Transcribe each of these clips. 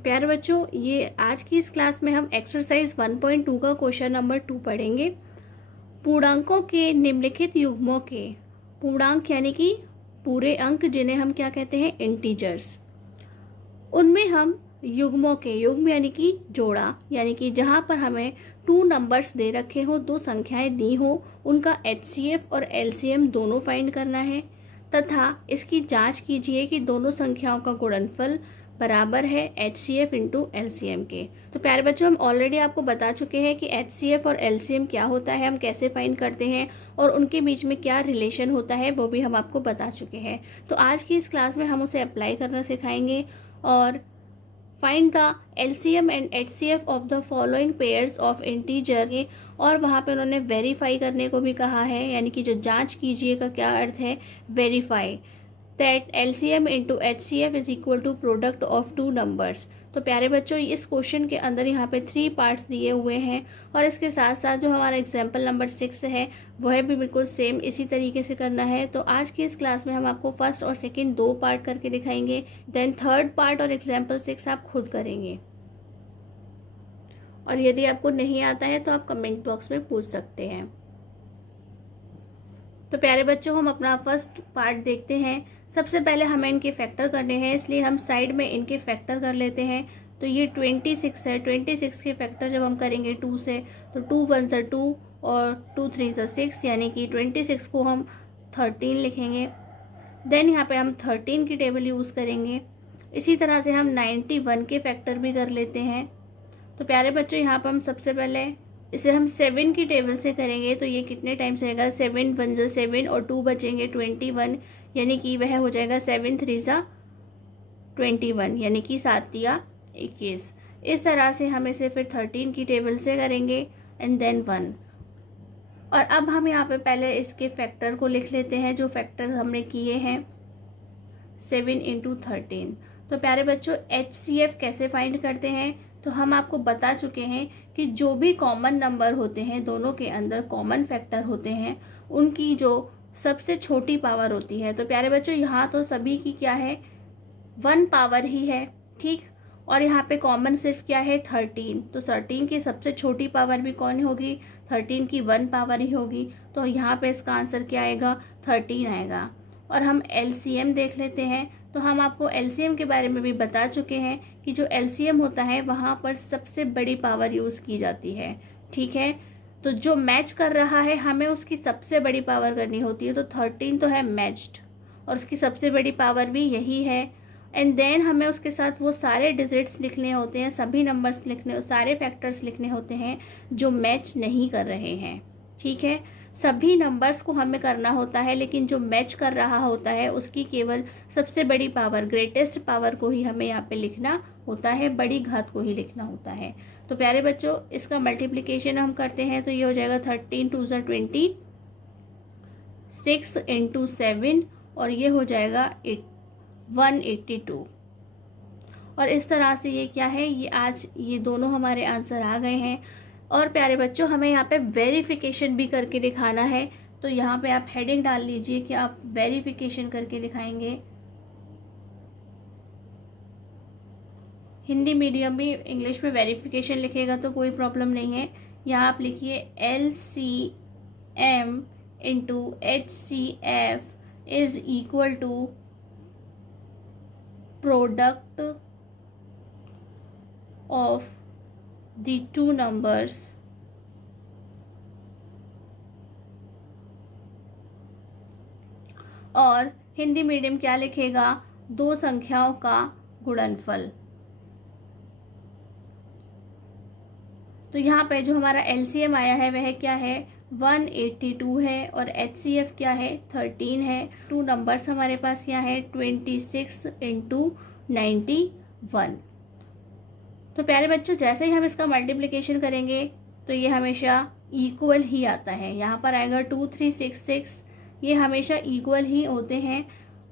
प्यारे बच्चों, ये आज की इस क्लास में हम एक्सरसाइज 1.2 का क्वेश्चन नंबर 2 पढ़ेंगे। पूर्णांकों के निम्नलिखित युग्मों के, पूर्णांक यानी कि पूरे अंक जिन्हें हम क्या कहते हैं, इंटीजर्स, उनमें हम युग्मों के, युग्म यानी कि जोड़ा, यानी कि जहाँ पर हमें 2 नंबर्स दे रखे हो, 2 संख्याएं दी हो, उनका HCF और LCM दोनों फाइंड करना है तथा इसकी जांच कीजिए कि दोनों संख्याओं का गुणनफल बराबर है HCF इंटू LCM के। तो प्यारे बच्चों, हम ऑलरेडी आपको बता चुके हैं कि HCF और LCM क्या होता है, हम कैसे फाइंड करते हैं और उनके बीच में क्या रिलेशन होता है, वो भी हम आपको बता चुके हैं। तो आज की इस क्लास में हम उसे अप्लाई करना सिखाएंगे और find the LCM and HCF of the following pairs of integer, और वहाँ पे उन्होंने वेरीफाई करने को भी कहा है, यानी कि जो जांच कीजिए का क्या अर्थ है, verify that LCM into HCF is equal to product of 2 numbers. तो प्यारे बच्चों, इस क्वेश्चन के अंदर यहाँ पे 3 पार्ट्स दिए हुए हैं और इसके साथ साथ जो हमारा एग्जाम्पल नंबर 6 है वह भी बिल्कुल सेम इसी तरीके से करना है। तो आज की इस क्लास में हम आपको फर्स्ट और सेकंड 2 पार्ट करके दिखाएंगे, देन थर्ड पार्ट और एग्जाम्पल 6 आप खुद करेंगे। और यदि आपको नहीं आता है तो आप कमेंट बॉक्स में पूछ सकते हैं। तो प्यारे बच्चों, हम अपना फर्स्ट पार्ट देखते हैं। सबसे पहले हमें इनके फैक्टर करने हैं, इसलिए हम साइड में इनके फैक्टर कर लेते हैं। तो ये 26 है, 26 के फैक्टर जब हम करेंगे 2 से, तो 2 1 ज़ा 2 और 2 3 ज़ा 6, यानी कि 26 को हम 13 लिखेंगे। देन यहाँ पे हम 13 की टेबल यूज़ करेंगे। इसी तरह से हम 91 के फैक्टर भी कर लेते हैं। तो प्यारे बच्चों, यहाँ पर हम सबसे पहले इसे हम 7 की टेबल से करेंगे। तो ये कितने टाइम्स रहेगा, 7 1 ज़ा 7 और 2 बचेंगे 21, यानी कि वह हो जाएगा 7 3 ज़ा 21, यानी कि 7 या 21। इस तरह से हम इसे फिर 13 की टेबल से करेंगे एंड देन 1। और अब हम यहाँ पे पहले इसके फैक्टर को लिख लेते हैं, जो फैक्टर हमने किए हैं 7 इंटू 13। तो प्यारे बच्चों, HCF कैसे फाइंड करते हैं, तो हम आपको बता चुके हैं कि जो भी कॉमन नंबर होते हैं, दोनों के अंदर कॉमन फैक्टर होते हैं, उनकी जो सबसे छोटी पावर होती है। तो प्यारे बच्चों, यहाँ तो सभी की क्या है, 1 पावर ही है, ठीक। और यहाँ पे कॉमन सिर्फ क्या है, 13। तो 13 की सबसे छोटी पावर भी कौन होगी, 13 की 1 पावर ही होगी। तो यहाँ पे इसका आंसर क्या आएगा, 13 आएगा। और हम LCM देख लेते हैं। तो हम आपको LCM के बारे में भी बता चुके हैं कि जो LCM होता है वहाँ पर सबसे बड़ी पावर यूज़ की जाती है, ठीक है। तो जो मैच कर रहा है हमें उसकी सबसे बड़ी पावर करनी होती है। तो 13 तो है मैच्ड और उसकी सबसे बड़ी पावर भी यही है। एंड देन हमें उसके साथ वो सारे डिजिट्स लिखने होते हैं, सभी नंबर्स लिखने, सारे फैक्टर्स लिखने होते हैं जो मैच नहीं कर रहे हैं, ठीक है। सभी नंबर्स को हमें करना होता है, लेकिन जो मैच कर रहा होता है उसकी केवल सबसे बड़ी पावर, ग्रेटेस्ट पावर को ही हमें यहाँ पे लिखना होता है, बड़ी घात को ही लिखना होता है। तो प्यारे बच्चों, इसका मल्टीप्लिकेशन हम करते हैं। तो ये हो जाएगा 13 2 ज़ा 20, 6 इंटू 7 और ये हो जाएगा 182। और इस तरह से ये क्या है, ये आज ये दोनों हमारे आंसर आ गए हैं। और प्यारे बच्चों, हमें यहाँ पे वेरिफिकेशन भी करके दिखाना है। तो यहाँ पे आप हेडिंग डाल लीजिए कि आप वेरिफिकेशन करके दिखाएंगे। हिंदी मीडियम भी इंग्लिश में वेरिफिकेशन लिखेगा तो कोई प्रॉब्लम नहीं है। यहाँ आप लिखिए LCM into HCF is equal to product of the 2 numbers और हिंदी मीडियम क्या लिखेगा, 2 संख्याओं का गुणनफल। तो यहाँ पे जो हमारा LCM आया है वह क्या है, 182 है और HCF क्या है, 13 है। 2 नंबर्स हमारे पास क्या है, 26 इंटू 91। तो प्यारे बच्चों, जैसे ही हम इसका मल्टीप्लिकेशन करेंगे तो ये हमेशा इक्वल ही आता है। यहाँ पर आएगा 2 3 6 6, ये हमेशा इक्वल ही होते हैं।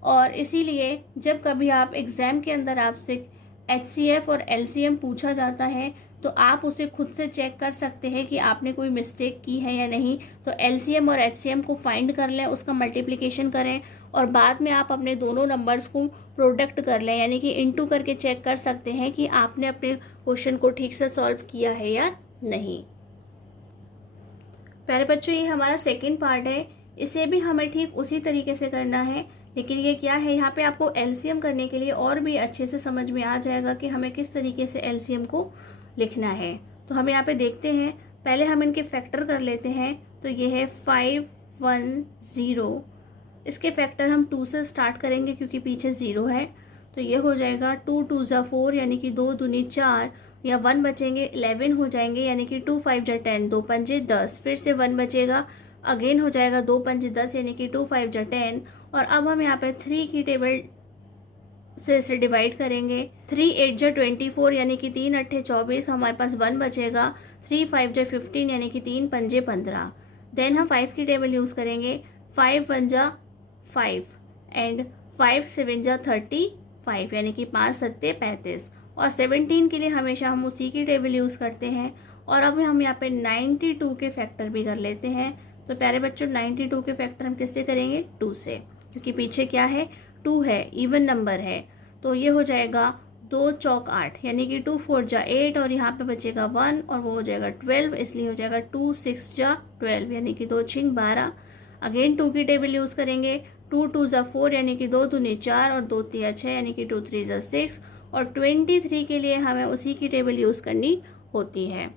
और इसीलिए जब कभी आप एग्ज़ाम के अंदर आपसे HCF और LCM पूछा जाता है तो आप उसे खुद से चेक कर सकते हैं कि आपने कोई मिस्टेक की है या नहीं। तो LCM और HCM को फाइंड कर लें, उसका मल्टीप्लिकेशन करें और बाद में आप अपने दोनों नंबर्स को प्रोडक्ट कर लें, यानी कि इनटू करके चेक कर सकते हैं कि आपने अपने क्वेश्चन को ठीक से सॉल्व किया है या नहीं। प्यारे बच्चों, ये हमारा सेकंड पार्ट है। इसे भी हमें ठीक उसी तरीके से करना है, लेकिन ये क्या है, यहाँ पे आपको एलसीएम करने के लिए और भी अच्छे से समझ में आ जाएगा कि हमें किस तरीके से एलसीएम को लिखना है। तो हम यहाँ पे देखते हैं, पहले हम इनके फैक्टर कर लेते हैं। तो ये है 510, इसके फैक्टर हम 2 से स्टार्ट करेंगे क्योंकि पीछे 0 है। तो ये हो जाएगा 2 2 जा 4 यानी कि 2 दूनी 4, या 1 बचेंगे 11 हो जाएंगे, यानी कि 2 5 जा 10, 2 पंजे 10, फिर से 1 बचेगा, अगेन हो जाएगा 2 पंजे 10 यानी कि 2 5 जा 10। और अब हम यहाँ पे 3 की टेबल से इसे डिवाइड करेंगे। 3 8 जा 24 यानी कि 3 8 24, हमारे पास 1 बचेगा। 3 5 जा 15 यानी कि 3 पंजे 15। देन हम 5 की टेबल यूज़ करेंगे। 5 1 जा 5 एंड 5 7 जा 35 यानी कि 5 7 35। और 17 के लिए हमेशा हम उसी की टेबल यूज़ करते हैं। और अब हम यहाँ पे 92 के फैक्टर भी कर लेते हैं। तो प्यारे बच्चों, 92 के फैक्टर हम किससे करेंगे? 2 से, क्योंकि पीछे क्या है? 2 है, इवन नंबर है। तो ये हो जाएगा 2 चौक 8 यानी कि 2 4 जा 8, और यहाँ पे बचेगा 1 और वो हो जाएगा 12, इसलिए हो जाएगा 2 6 जा 12 यानी कि 2 6 12। अगेन 2 की टेबल यूज़ करेंगे। 2 2 जा 4 यानी कि 2 दूनी 4 और 2 3 6 यानी कि 2 3 जा 6। और 23 के लिए हमें उसी की टेबल यूज़ करनी होती है।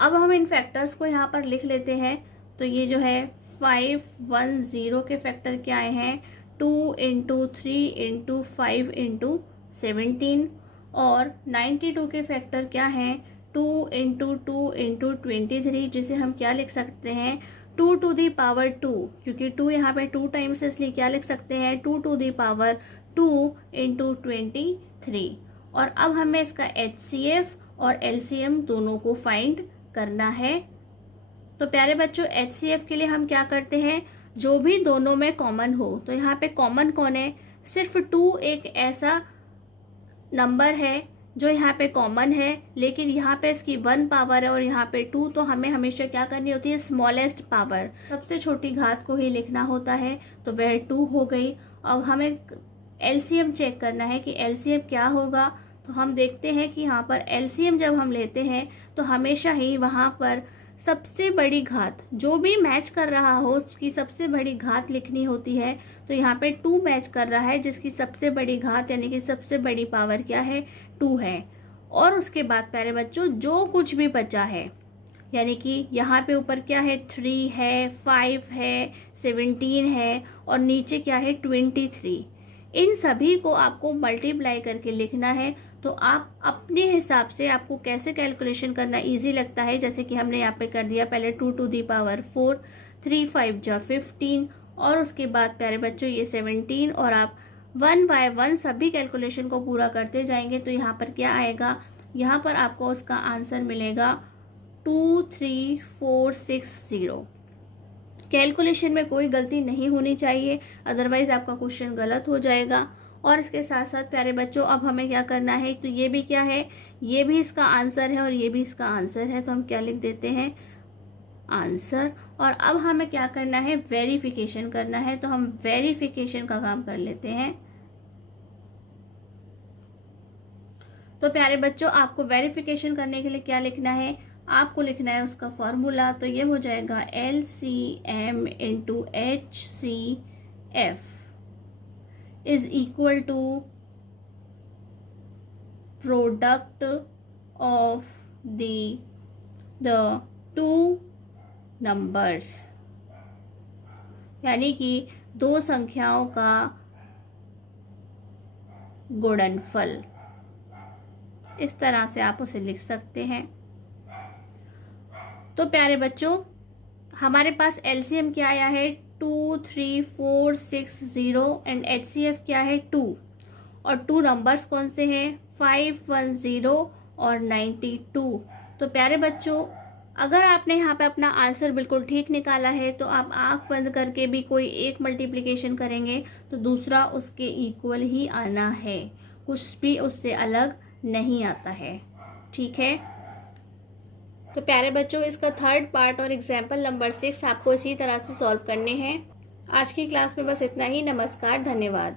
अब हम इन फैक्टर्स को यहाँ पर लिख लेते हैं। तो ये जो है 510 के फैक्टर क्या आए हैं? 2 इंटू 3 इंटू 5 इंटू 17। और 92 के फैक्टर क्या हैं? 2 इंटू 2 इंटू 23, जिसे हम क्या लिख सकते हैं? 2 टू दी पावर 2, क्योंकि 2 यहाँ पे 2 टाइम्स है, इसलिए क्या लिख सकते हैं? 2 टू दी पावर 2 इंटू 23। और अब हमें इसका HCF और LCM दोनों को फाइंड करना है। तो प्यारे बच्चों, HCF के लिए हम क्या करते हैं? जो भी दोनों में कॉमन हो। तो यहाँ पे कॉमन कौन है? सिर्फ 2 एक ऐसा नंबर है जो यहाँ पे कॉमन है, लेकिन यहाँ पे इसकी 1 पावर है और यहाँ पे 2। तो हमें हमेशा क्या करनी होती है? स्मॉलेस्ट पावर, सबसे छोटी घात को ही लिखना होता है। तो वह 2 हो गई। अब हमें LCM चेक करना है कि LCM क्या होगा। तो हम देखते हैं कि यहाँ पर LCM जब हम लेते हैं तो हमेशा ही वहाँ पर सबसे बड़ी घात जो भी मैच कर रहा हो उसकी सबसे बड़ी घात लिखनी होती है। तो यहाँ पे 2 मैच कर रहा है, जिसकी सबसे बड़ी घात यानी कि सबसे बड़ी पावर क्या है? 2 है। और उसके बाद प्यारे बच्चों, जो कुछ भी बचा है, यानी कि यहाँ पे ऊपर क्या है? 3 है, 5 है, 17 है और नीचे क्या है? 23। इन सभी को आपको मल्टीप्लाई करके लिखना है। तो आप अपने हिसाब से, आपको कैसे कैलकुलेशन करना इजी लगता है, जैसे कि हमने यहाँ पे कर दिया। पहले 2 टू दी पावर 4, 3 5 जा 15 और उसके बाद प्यारे बच्चों ये 17। और आप 1 बाय 1 सभी कैलकुलेशन को पूरा करते जाएंगे। तो यहाँ पर क्या आएगा? यहाँ पर आपको उसका आंसर मिलेगा 23460। कैलकुलेशन में कोई गलती नहीं होनी चाहिए, अदरवाइज आपका क्वेश्चन गलत हो जाएगा। और इसके साथ साथ प्यारे बच्चों, अब हमें क्या करना है? तो ये भी क्या है? ये भी इसका आंसर है और ये भी इसका आंसर है। तो हम क्या लिख देते हैं? आंसर। और अब हमें क्या करना है? वेरिफिकेशन करना है। तो हम वेरिफिकेशन का काम कर लेते हैं। तो प्यारे बच्चों, आपको वेरिफिकेशन करने के लिए क्या लिखना है? आपको लिखना है उसका फॉर्मूला। तो ये हो जाएगा LCM into HCF is equal to product of the 2 numbers, यानी कि 2 संख्याओं का गुणनफल। इस तरह से आप उसे लिख सकते हैं। तो प्यारे बच्चों, हमारे पास LCM क्या आया है? 23460 एंड HCF क्या है? 2। और 2 नंबर्स कौन से हैं? 510 और 92। तो प्यारे बच्चों, अगर आपने यहाँ पे अपना आंसर बिल्कुल ठीक निकाला है तो आप आंख बंद करके भी कोई एक मल्टीप्लिकेशन करेंगे तो दूसरा उसके इक्वल ही आना है, कुछ भी उससे अलग नहीं आता है। ठीक है। तो प्यारे बच्चों, इसका 3rd पार्ट और एग्जाम्पल नंबर 6 आपको इसी तरह से सॉल्व करने हैं। आज की क्लास में बस इतना ही। नमस्कार, धन्यवाद।